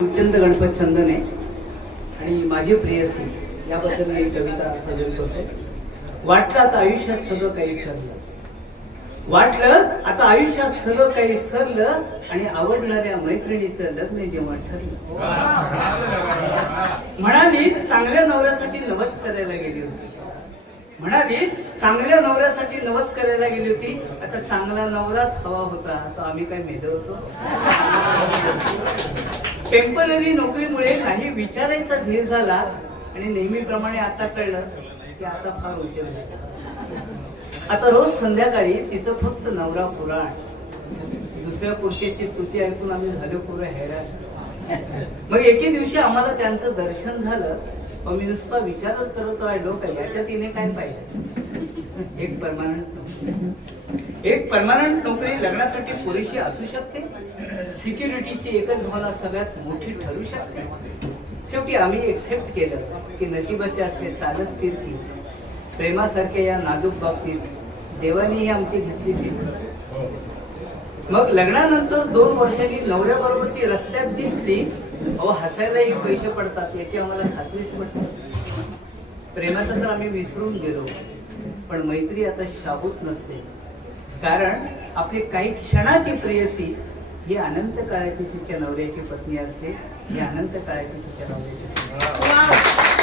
उच्चंद गणपत चंदने आणि माझी प्रेयसी याबद्दल मी कविता सजल करतो वाटलं आता आयुष्यात सगळं काही सरलं. वाटलं आता आयुष्यात सगळं काही सरलं आणि आवडणाऱ्या मैत्रिणीचं लग्न जेव्हा ठरलं. म्हणाली चांगल्या नवऱ्यासाठी नवस करायला गेली होती. म्हणाली चांगल्या नवऱ्यासाठी नवस करायला गेली होती. आता चांगला नवराच हवा होता. तो आम्ही काय मेलो होतो? टेंपररी नोकरीमुळे काही विचारायचा धीर झाला आणि नेहमीप्रमाणे आता कळलं की आता फार उशीर झाला. आता रोज संध्याकाळी तिचं फक्त नवरा पुराण. दुसऱ्या पुरुषाची स्तुती ऐकून आम्ही झालो पुरं हैराण. मग एके दिवशी आम्हाला त्यांचं दर्शन झालं. मग मी नुसता विचारच करत राहिलो का याच्या तिने काय पाहिजे एक परमानंट एक परमानंट नोकरी लग्नासाठी पुरेशी असू शकते? सिक्युरिटीची एकच भावना सगळ्यात मोठी ठरू शकते? शेवटी आम्ही एक्सेप्ट केलं की नशिबाचे असते चालच तिरकी प्रेमासारख्या या नाजूक बाबतीत देवानेही आमची घेतली फिरकी मग लग्नानंतर दोन वर्षांनी नवऱ्याबरोबर ती रस्त्यात दिसली अहो हसायलाही पैसे पडतात याची आम्हाला खात्रीच पडते. प्रेमाचं तर आम्ही विसरून गेलो पण मैत्री आता शाबूत नसते. कारण आपली काही क्षणाची प्रेयसी ही अनंत काळाची तिच्या नवऱ्याची पत्नी असते ही अनंत काळाची तिच्या नवऱ्याची पत्नी.